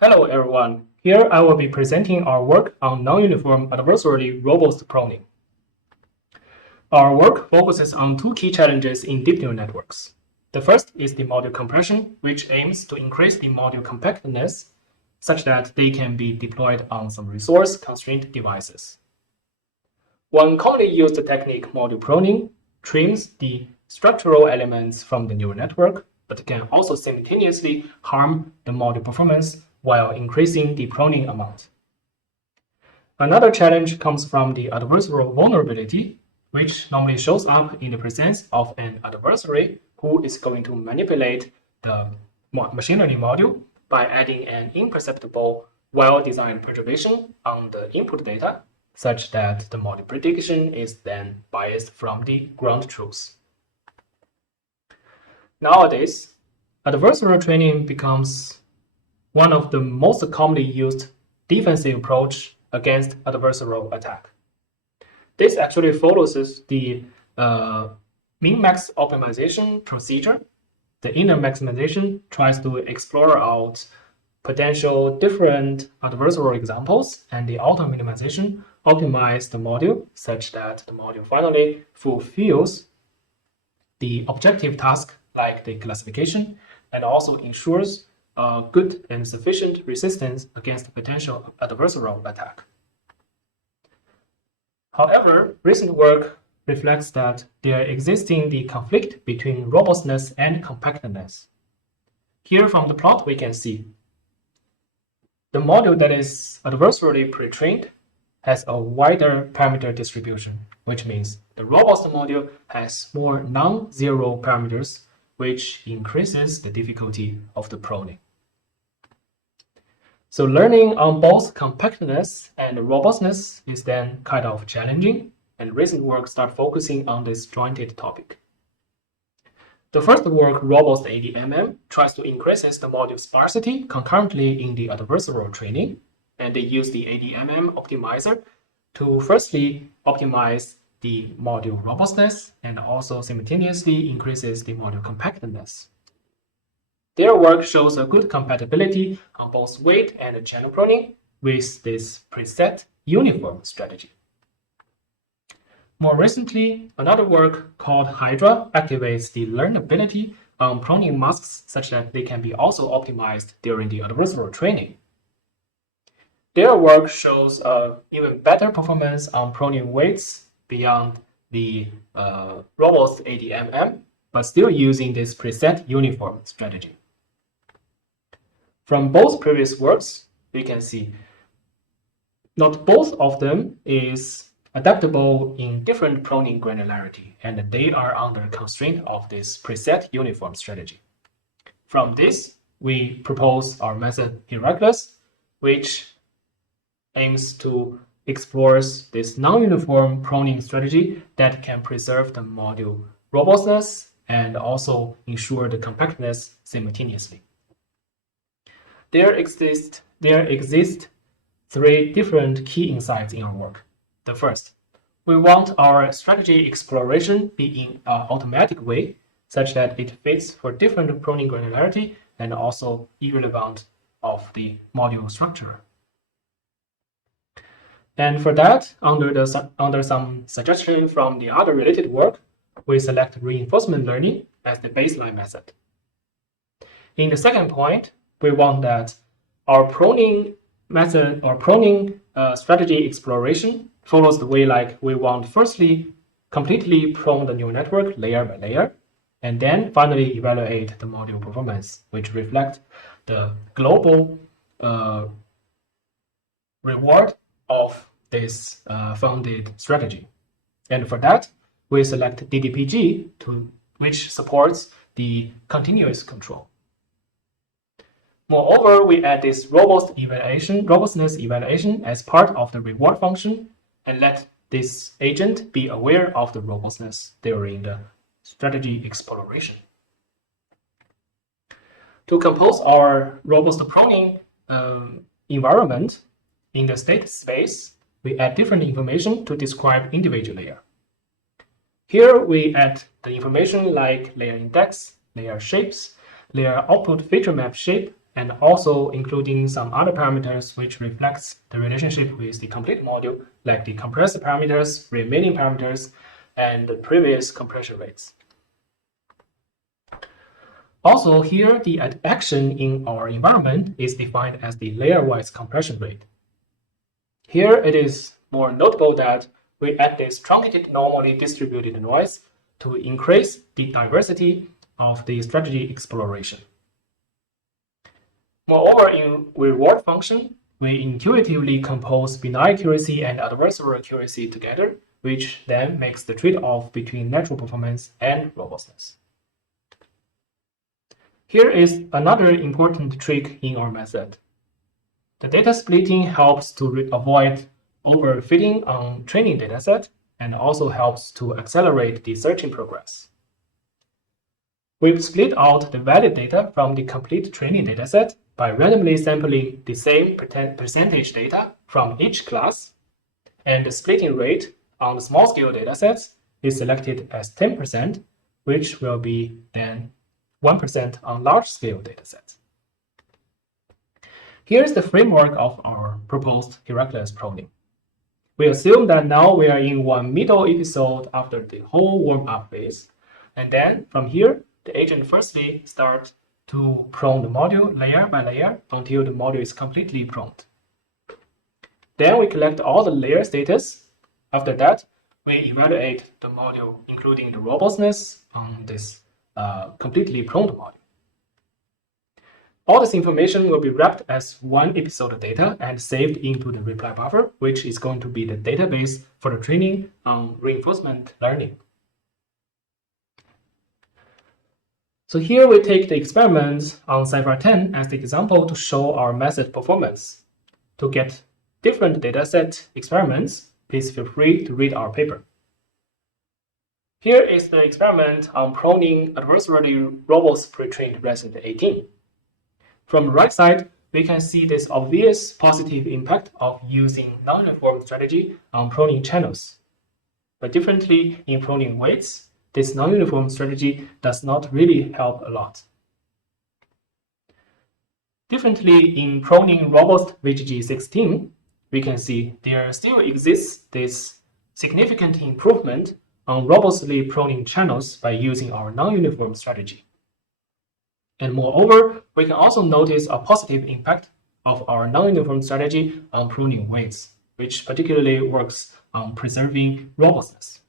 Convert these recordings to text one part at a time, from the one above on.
Hello everyone, here I will be presenting our work on non-uniform adversarially robust pruning. Our work focuses on two key challenges in deep neural networks. The first is the module compression, which aims to increase the module compactness such that they can be deployed on some resource-constrained devices. One commonly used technique, module pruning, trims the structural elements from the neural network, but can also simultaneously harm the module performance while increasing the pruning amount. Another challenge comes from the adversarial vulnerability, which normally shows up in the presence of an adversary who is going to manipulate the machine learning module by adding an imperceptible, well-designed perturbation on the input data, such that the module prediction is then biased from the ground truth. Nowadays, adversarial training becomes one of the most commonly used defensive approach against adversarial attack. This actually follows the min-max optimization procedure. The inner maximization tries to explore out potential different adversarial examples, and the outer minimization optimize the module such that the module finally fulfills the objective task like the classification, and also ensures good and sufficient resistance against potential adversarial attack. However, recent work reflects that there existing the conflict between robustness and compactness. Here from the plot, we can see the module that is adversarially pre-trained has a wider parameter distribution, which means the robust module has more non-zero parameters, which increases the difficulty of the pruning. So learning on both compactness and robustness is then kind of challenging, and recent work start focusing on this jointed topic. The first work, Robust ADMM, tries to increase the module sparsity concurrently in the adversarial training, and they use the ADMM optimizer to firstly optimize the module robustness and also simultaneously increases the module compactness. Their work shows a good compatibility on both weight and channel pruning with this preset uniform strategy. More recently, another work called Hydra activates the learnability on pruning masks such that they can be also optimized during the adversarial training. Their work shows even better performance on pruning weights beyond the robust ADMM, but still using this preset uniform strategy. From both previous works, we can see not both of them is adaptable in different pruning granularity, and they are under constraint of this preset uniform strategy. From this, we propose our method Heracles, which aims to explore this non-uniform pruning strategy that can preserve the module robustness and also ensure the compactness simultaneously. There exist three different key insights in our work. The first, we want our strategy exploration be in an automatic way, such that it fits for different pruning granularity and also irrelevant of the module structure. And for that, under some suggestion from the other related work, we select reinforcement learning as the baseline method. In the second point, we want that our pruning method or pruning strategy exploration follows the way like we want firstly completely prune the neural network layer by layer, and then finally evaluate the module performance, which reflect the global reward of this founded strategy. And for that, we select DDPG, which supports the continuous control. Moreover, we add this robustness evaluation as part of the reward function, and let this agent be aware of the robustness during the strategy exploration. To compose our robust pruning environment in the state space, we add different information to describe individual layer. Here we add the information like layer index, layer shapes, layer output feature map shape, and also including some other parameters which reflects the relationship with the complete module, like the compressed parameters, remaining parameters, and the previous compression rates. Also, here the action in our environment is defined as the layer-wise compression rate. Here it is more notable that we add this truncated normally distributed noise to increase the diversity of the strategy exploration. Moreover, in reward function, we intuitively compose benign accuracy and adversarial accuracy together, which then makes the trade-off between natural performance and robustness. Here is another important trick in our method. The data splitting helps to avoid overfitting on training dataset and also helps to accelerate the searching progress. We've split out the valid data from the complete training dataset by randomly sampling the same percentage data from each class, and the splitting rate on the small-scale datasets is selected as 10%, which will be then 1% on large-scale datasets. Here's the framework of our proposed Heracles pruning. We assume that now we are in one middle episode after the whole warm-up phase, and then from here, the agent firstly starts to prune the module layer by layer until the module is completely pruned. Then we collect all the layer status. After that, we evaluate the module, including the robustness on this completely pruned module. All this information will be wrapped as one episode of data and saved into the reply buffer, which is going to be the database for the training on reinforcement learning. So here we take the experiments on Cypher 10 as the example to show our method performance. To get different dataset experiments, please feel free to read our paper. Here is the experiment on pruning adversarially robust pre-trained resident 18. From the right side, we can see this obvious positive impact of using non-uniform strategy on pruning channels. But differently in pruning weights, this non-uniform strategy does not really help a lot. Differently in pruning robust VGG16, we can see there still exists this significant improvement on robustly pruning channels by using our non-uniform strategy. And moreover, we can also notice a positive impact of our non-uniform strategy on pruning weights, which particularly works on preserving robustness.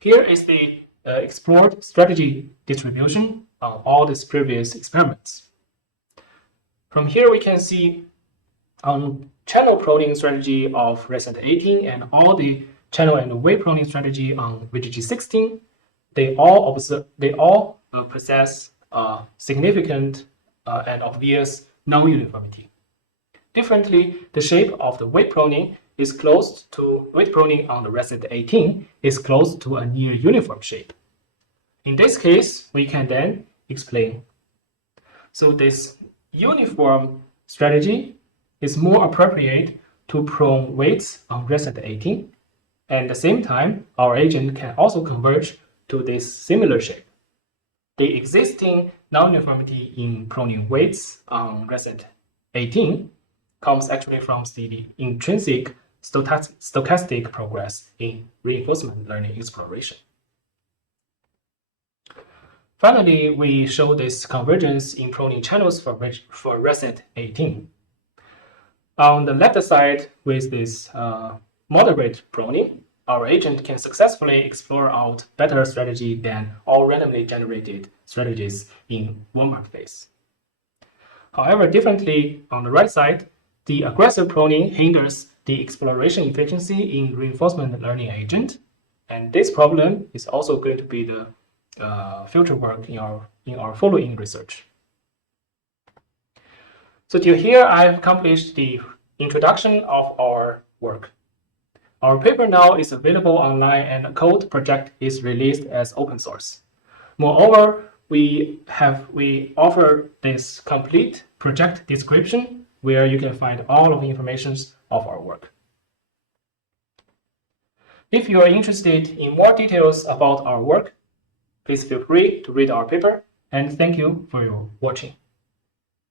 Here is the explored strategy distribution on all these previous experiments. From here, we can see on channel pruning strategy of resident 18 and all the channel and weight pruning strategy on VGG16, they all possess significant and obvious non-uniformity. Differently, the shape of the weight pruning is close to weight pruning on the resident 18 is close to a near uniform shape. In this case, we can then explain. So this uniform strategy is more appropriate to prune weights on resident 18. And at the same time, our agent can also converge to this similar shape. The existing non-uniformity in pruning weights on resident 18 comes actually from the intrinsic stochastic progress in reinforcement learning exploration. Finally, we show this convergence in pruning channels for resident 18. On the left side, with this moderate pruning, our agent can successfully explore out better strategy than all randomly generated strategies in warm-up phase. However, differently on the right side, the aggressive pruning hinders the exploration efficiency in reinforcement learning agent, and this problem is also going to be the future work in our following research. So till here, I've accomplished the introduction of our work. Our paper now is available online and the code project is released as open source. Moreover, we offer this complete project description where you can find all of the information of our work. If you are interested in more details about our work, please feel free to read our paper, and thank you for your watching.